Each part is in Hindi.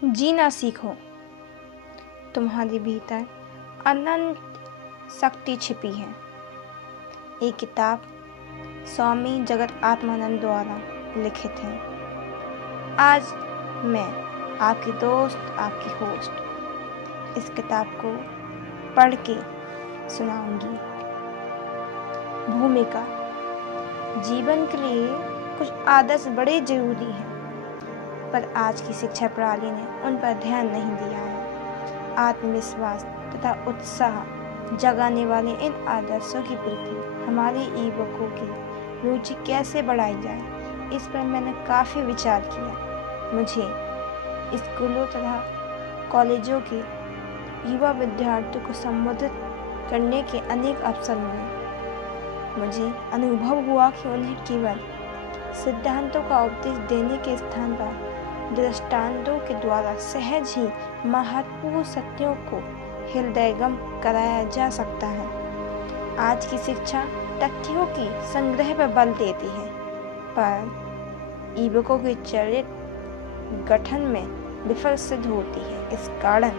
जीना सीखो। तुम्हारे भीतर अनंत शक्ति छिपी है। ये किताब स्वामी जगत आत्मानंद द्वारा लिखित है। आज मैं आपकी दोस्त, आपकी होस्ट इस किताब को पढ़ के सुनाऊंगी। भूमिका। जीवन के लिए कुछ आदर्श बड़े जरूरी हैं, पर आज की शिक्षा प्रणाली ने उन पर ध्यान नहीं दिया है। आत्मविश्वास तथा उत्साह जगाने वाले इन आदर्शों की प्रति हमारे युवकों की रुचि कैसे बढ़ाई जाए, इस पर मैंने काफ़ी विचार किया। मुझे स्कूलों तथा कॉलेजों के युवा विद्यार्थियों को संबोधित करने के अनेक अवसर मिले। मुझे अनुभव हुआ कि उन्हें केवल सिद्धांतों का उपदेश देने के स्थान पर दृष्टांतों के द्वारा सहज ही महत्वपूर्ण सत्यों को हृदयंगम कराया जा सकता है। आज की शिक्षा तथ्यों की संग्रह पर बल देती है, पर युवकों के चरित्र गठन में विफल सिद्ध होती है। इस कारण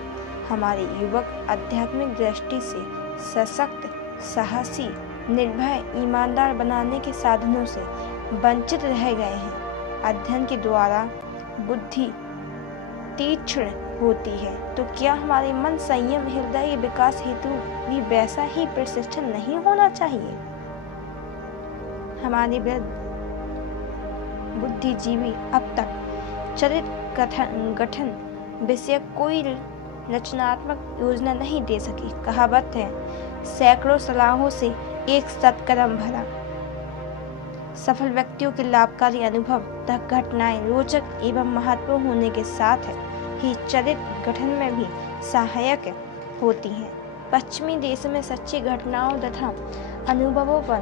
हमारे युवक आध्यात्मिक दृष्टि से सशक्त, साहसी, निर्भय, ईमानदार बनाने के साधनों से वंचित रह गए हैं। अध्ययन के द्वारा बुद्धि तीक्ष्ण होती है, तो क्या हमारे मन संयम, हृदय विकास हेतु भी वैसा ही प्रशिक्षण नहीं होना चाहिए? हमारे बुद्धिजीवी अब तक चरित्र गठन विषय कोई रचनात्मक योजना नहीं दे सकी। कहावत है, सैकड़ों सलाहों से एक सत्कर्म भला। सफल व्यक्तियों के लाभकारी अनुभव तथा घटनाएं रोचक एवं महत्वपूर्ण होने के साथ ही चरित्र गठन में भी सहायक होती हैं। पश्चिमी देशों में सच्ची घटनाओं तथा अनुभवों पर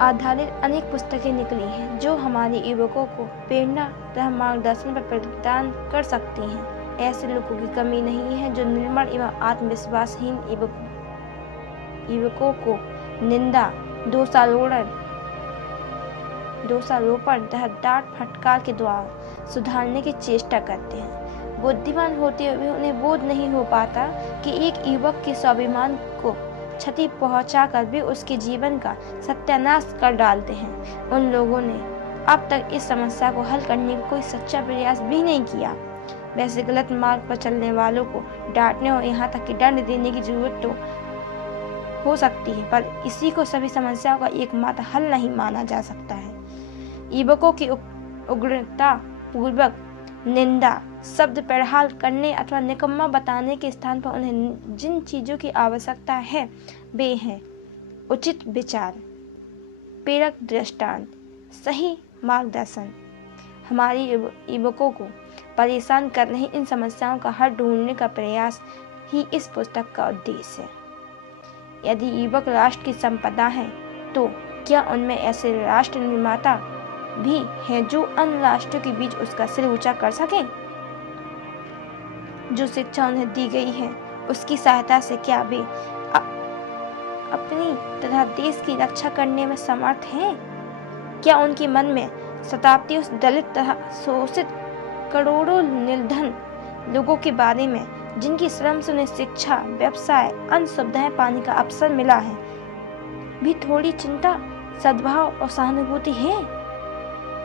आधारित अनेक पुस्तकें निकली हैं, जो हमारे युवकों को प्रेरणा तथा मार्गदर्शन पर प्रदान कर सकती हैं। ऐसे लोगों की कमी नहीं है जो निर्मल एवं आत्मविश्वासहीन युवकों को निंदा, दोषारोपण तथा डांट फटकार के द्वारा सुधारने की चेष्टा करते हैं। बुद्धिमान होते हुए उन्हें बोध नहीं हो पाता कि एक युवक के स्वाभिमान को क्षति पहुंचाकर भी उसके जीवन का सत्यानाश कर डालते हैं। उन लोगों ने अब तक इस समस्या को हल करने का कोई सच्चा प्रयास भी नहीं किया। वैसे गलत मार्ग पर चलने वालों को डांटने और यहाँ तक कि दंड देने की जरूरत तो हो सकती है, पर इसी को सभी समस्याओं का एकमात्र हल नहीं माना जा सकता है। युवकों की उग्रता पूर्वक निंदा, शब्द प्रहार करने अथवा निकम्मा बताने के स्थान पर उन्हें जिन चीजों की आवश्यकता है वे हैं उचित विचार, प्रेरक दृष्टांत, सही मार्गदर्शन। हमारे युवकों को परेशान कर रही इन समस्याओं का हल ढूंढने का प्रयास ही इस पुस्तक का उद्देश्य है। यदि युवक राष्ट्र की संपदा है, तो क्या उनमें ऐसे राष्ट्र निर्माता भी हैं जो अन्य राष्ट्रों के बीच उसका सिर ऊंचा कर सकें? जो शिक्षा उन्हें दी गई है, उसकी सहायता से क्या वे अपनी तथा देश की रक्षा करने में समर्थ हैं? क्या उनके मन में शताब्दियों से दलित तथा शोषित करोड़ों निर्धन लोगों के बारे में, जिनकी श्रम से उन्हें शिक्षा, व्यवसाय, अन्य सुविधाएं पाने का अवसर मिला है, भी थोड़ी चिंता, सद्भाव और सहानुभूति है?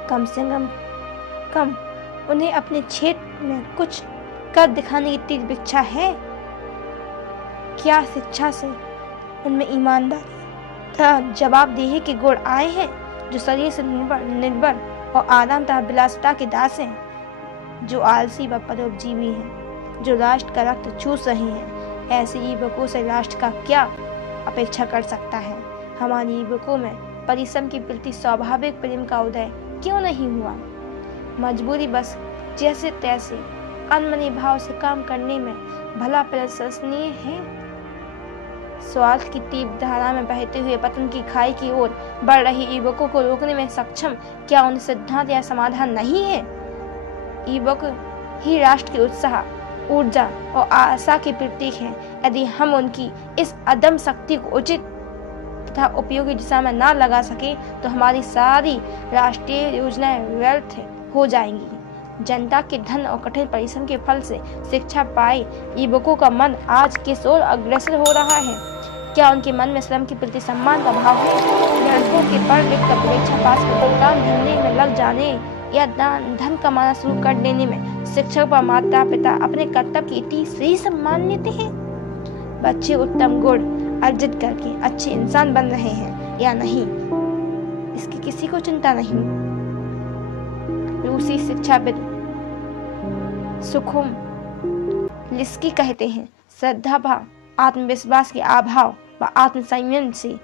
कम से कम उन्हें अपने क्षेत्र में कुछ कर दिखाने की तीव्र इच्छा है? क्या शिक्षा से उनमें ईमानदारी तथा जवाबदेही के गुण आए हैं, जो शरीर से निर्भर और आराम तथा विलासिता के दास हैं, जो आलसी व परोपजीवी हैं, जो राष्ट्र का रक्त चूस रहे हैं? ऐसे युवकों से राष्ट्र का क्या अपेक्षा कर सकता है? हमारे युवकों में परिश्रम के प्रति स्वाभाविक प्रेम का उदय क्यों नहीं हुआ? मजबूरी बस जैसे तैसे अनमनी भाव से काम करने में भला प्रशंसनीय है? स्वार्थ की तीव्र धारा में बहते हुए पतन की खाई की ओर बढ़ रहे युवकों को रोकने में सक्षम क्या उन्हें सिद्धांत या समाधान नहीं है? युवक ही राष्ट्र के उत्साह, ऊर्जा और आशा के प्रतीक हैं। यदि हम उनकी इस अदम्य शक्ति को उचित तथा उपयोगी दिशा में ना लगा सके, तो हमारी सारी राष्ट्रीय योजनाएं व्यर्थ हो जाएंगी। जनता के धन और कठिन परिश्रम के फल से शिक्षा पाए युवकों का मन आज किस ओर अग्रसर हो रहा है? क्या उनके मन में श्रम के प्रति सम्मान का भाव है? लड़कों के पढ़ लिख कर परीक्षा पास करके काम धंधे में लग जाने या धन कमाना शुरू कर देने में शिक्षक व माता पिता अपने कर्तव्य की तीसरी सम्मान लेते हैं? बच्चे उत्तम गुण अर्जित करके अच्छे इंसान बन रहे हैं या नहीं, इसकी किसी को चिंता नहीं। रूसी शिक्षाविद सुखुम लिस्की कहते हैं, श्रद्धा भाव, आत्मविश्वास के अभाव व आत्मसंयम से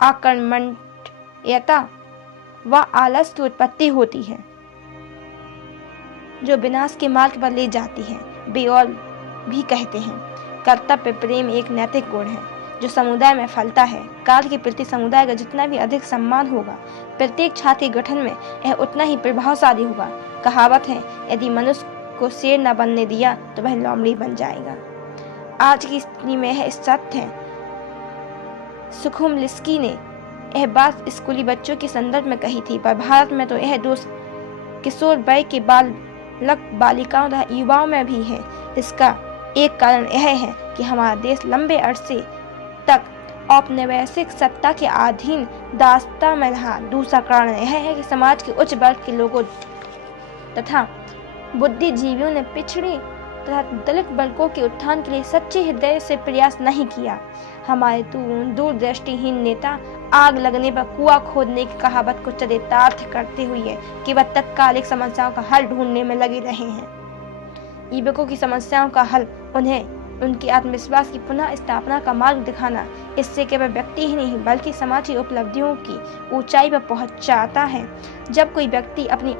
आक्रमणीयता व आलस की उत्पत्ति होती है, जो विनाश के मार्ग पर ले जाती है। बेओल भी कहते हैं, कर्तव्य प्रेम एक नैतिक गुण है जो समुदाय में फलता है। काल के प्रति समुदाय का जितना भी अधिक सम्मान होगा, प्रत्येक छात्र के गठन में यह उतना ही प्रभावशाली होगा। कहावत है, यदि मनुष्य को शेर न बनने दिया तो वह लोमड़ी बन जाएगा। आज की स्थिति में यह सत्य है। सुखुम लिस्की ने यह बात स्कूली बच्चों के संदर्भ में कही थी, पर भारत में तो यह दोष किशोर वय के बालक बालिकाओं तथा युवाओं में भी है। इसका एक कारण यह है कि हमारा देश लंबे अरसे तक औपनिवेशिक सत्ता के अधीन दास्ता में रहा। दूसरा कारण यह है कि समाज के उच्च वर्ग के लोगों तथा बुद्धिजीवियों ने पिछड़े तथा दलित वर्गों के उत्थान के लिए सच्चे हृदय से प्रयास नहीं किया। हमारे दूरदृष्टिहीन नेता आग लगने पर कुआं खोदने की कहावत को चरितार्थ करते हुए कि वह तत्कालिक समस्याओं का हल ढूंढने में लगे रहे हैं। युवकों की समस्याओं का हल उन्हें उनके आत्मविश्वास की पुनः स्थापना का मार्ग दिखाना, इससे केवल व्यक्ति ही नहीं बल्कि समाज की उपलब्धियों की ऊंचाई पर पहुंचाता है। जब कोई व्यक्ति अपनी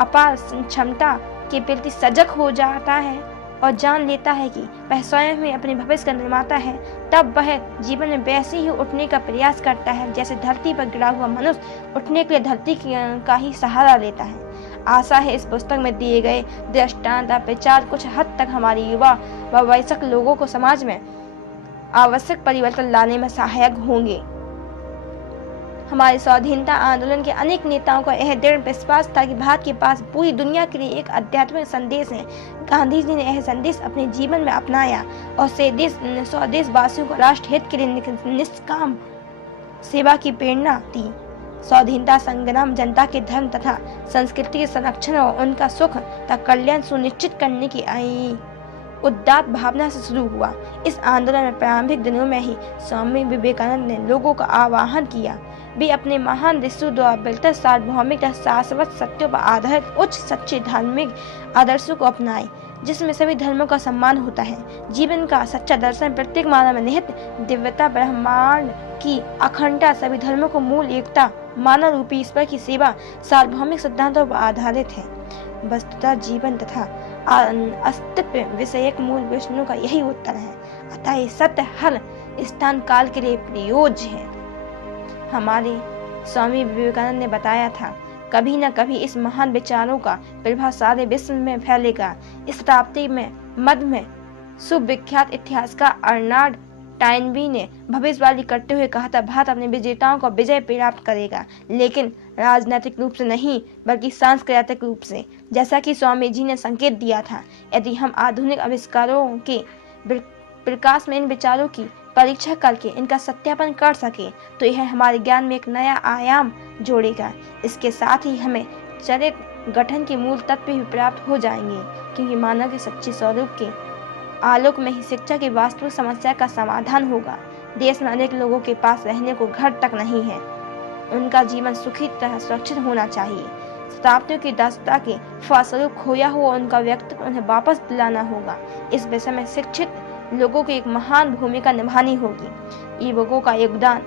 अपार क्षमता के प्रति सजग हो जाता है और जान लेता है कि वह स्वयं में अपने भविष्य का निर्माता है, तब वह जीवन में वैसे ही उठने का प्रयास करता है जैसे धरती पर गिरा हुआ मनुष्य उठने के लिए धरती का ही सहारा लेता है। आशा है इस पुस्तक में दिए गए दृष्टांत और विचार कुछ हद तक हमारे युवा व वयस्क लोगों को समाज में आवश्यक परिवर्तन लाने में सहायक होंगे। हमारे स्वाधीनता आंदोलन के अनेक नेताओं का यह दृढ़ विश्वास था कि भारत के पास पूरी दुनिया के लिए एक आध्यात्मिक संदेश है। गांधी जी ने यह संदेश अपने जीवन में अपनाया और स्वदेशवासियों को राष्ट्र हित के लिए निष्काम सेवा की प्रेरणा दी। स्वाधीनता संग्राम जनता के धर्म तथा संस्कृति के संरक्षण और उनका सुख तथा कल्याण सुनिश्चित करने की उदात्त भावना से शुरू हुआ। इस आंदोलन में प्रारंभिक दिनों में ही स्वामी विवेकानंद ने लोगों का आह्वान किया। वे अपने महान ऋषियों द्वारा बेहतर सार्वभौमिक तथा शाश्वत सत्यों पर आधारित उच्च सच्चे धार्मिक आदर्शों को अपनाए, जिसमें सभी धर्मों का सम्मान होता है। जीवन का सच्चा दर्शन प्रत्येक मानव में निहित दिव्यता, ब्रह्मांड की अखंडता, सभी धर्मों को मूल एकता, मानव रूपी ईश्वर की सेवा, सार्वभौमिक सिद्धांतों पर आधारित है। वस्तुतः जीवन तथा अस्तित्व विषयक मूल विष्णु का यही उत्तर है। अतः ये सत्य हर स्थान काल के लिए प्रयोज्य है। हमारे स्वामी विवेकानंद ने बताया था, कभी न कभी इस महान विचारों का प्रभाव सारे विश्व में फैलेगा। इस शताब्दी में मध्य में सुविख्यात इतिहासकार अर्नाल्ड टाइनबी ने भविष्यवाणी करते हुए कहा था, भारत अपने विजेताओं को विजय प्राप्त करेगा, लेकिन राजनीतिक रूप से नहीं बल्कि सांस्कृतिक रूप से। जैसा कि स्वामी जी ने संकेत दिया था, यदि हम आधुनिक आविष्कारों के प्रकाश में इन विचारों की परीक्षा करके इनका सत्यापन कर सके तो यह हमारे ज्ञान में एक नया आयाम जोड़ेगा। इसके साथ ही हमें चरित्र गठन के मूल तत्व भी प्राप्त हो जाएंगे, क्योंकि मानव के सच्चे स्वरूप के आलोक में ही शिक्षा की वास्तविक समस्या का समाधान होगा। देश में अनेक लोगों के पास रहने को घर तक नहीं है। उनका जीवन सुखी तरह सुरक्षित होना चाहिए। शताब्दियों की दास्ता के फलस्वरूप खोया हुआ उनका व्यक्तित्व उन्हें वापस दिलाना होगा। इस विषय में शिक्षित लोगों की एक महान भूमिका निभानी होगी। युवकों का योगदान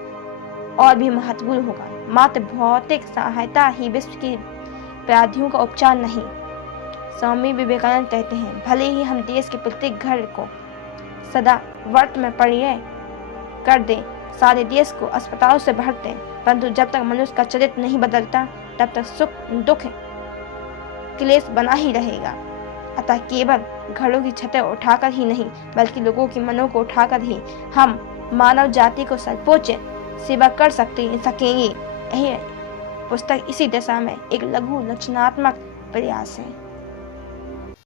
और भी महत्वपूर्ण होगा। मात्र भौतिक सहायता ही विश्व की व्याधियों का उपचार नहीं। स्वामी विवेकानंद कहते हैं, भले ही हम देश के प्रत्येक घर को सदा व्रत में परिणय कर दें, सारे देश को अस्पतालों से भर दें, परंतु जब तक मनुष्य का चरित्र नहीं बदलता तब तक सुख दुख क्लेश बना ही रहेगा। अतः केवल घरों की छतें उठाकर ही नहीं बल्कि लोगों के मनों को उठाकर ही हम मानव जाति को सर्वोच्च सेवा कर सकेंगे। यही पुस्तक इसी दिशा में एक लघु लक्षणात्मक प्रयास है।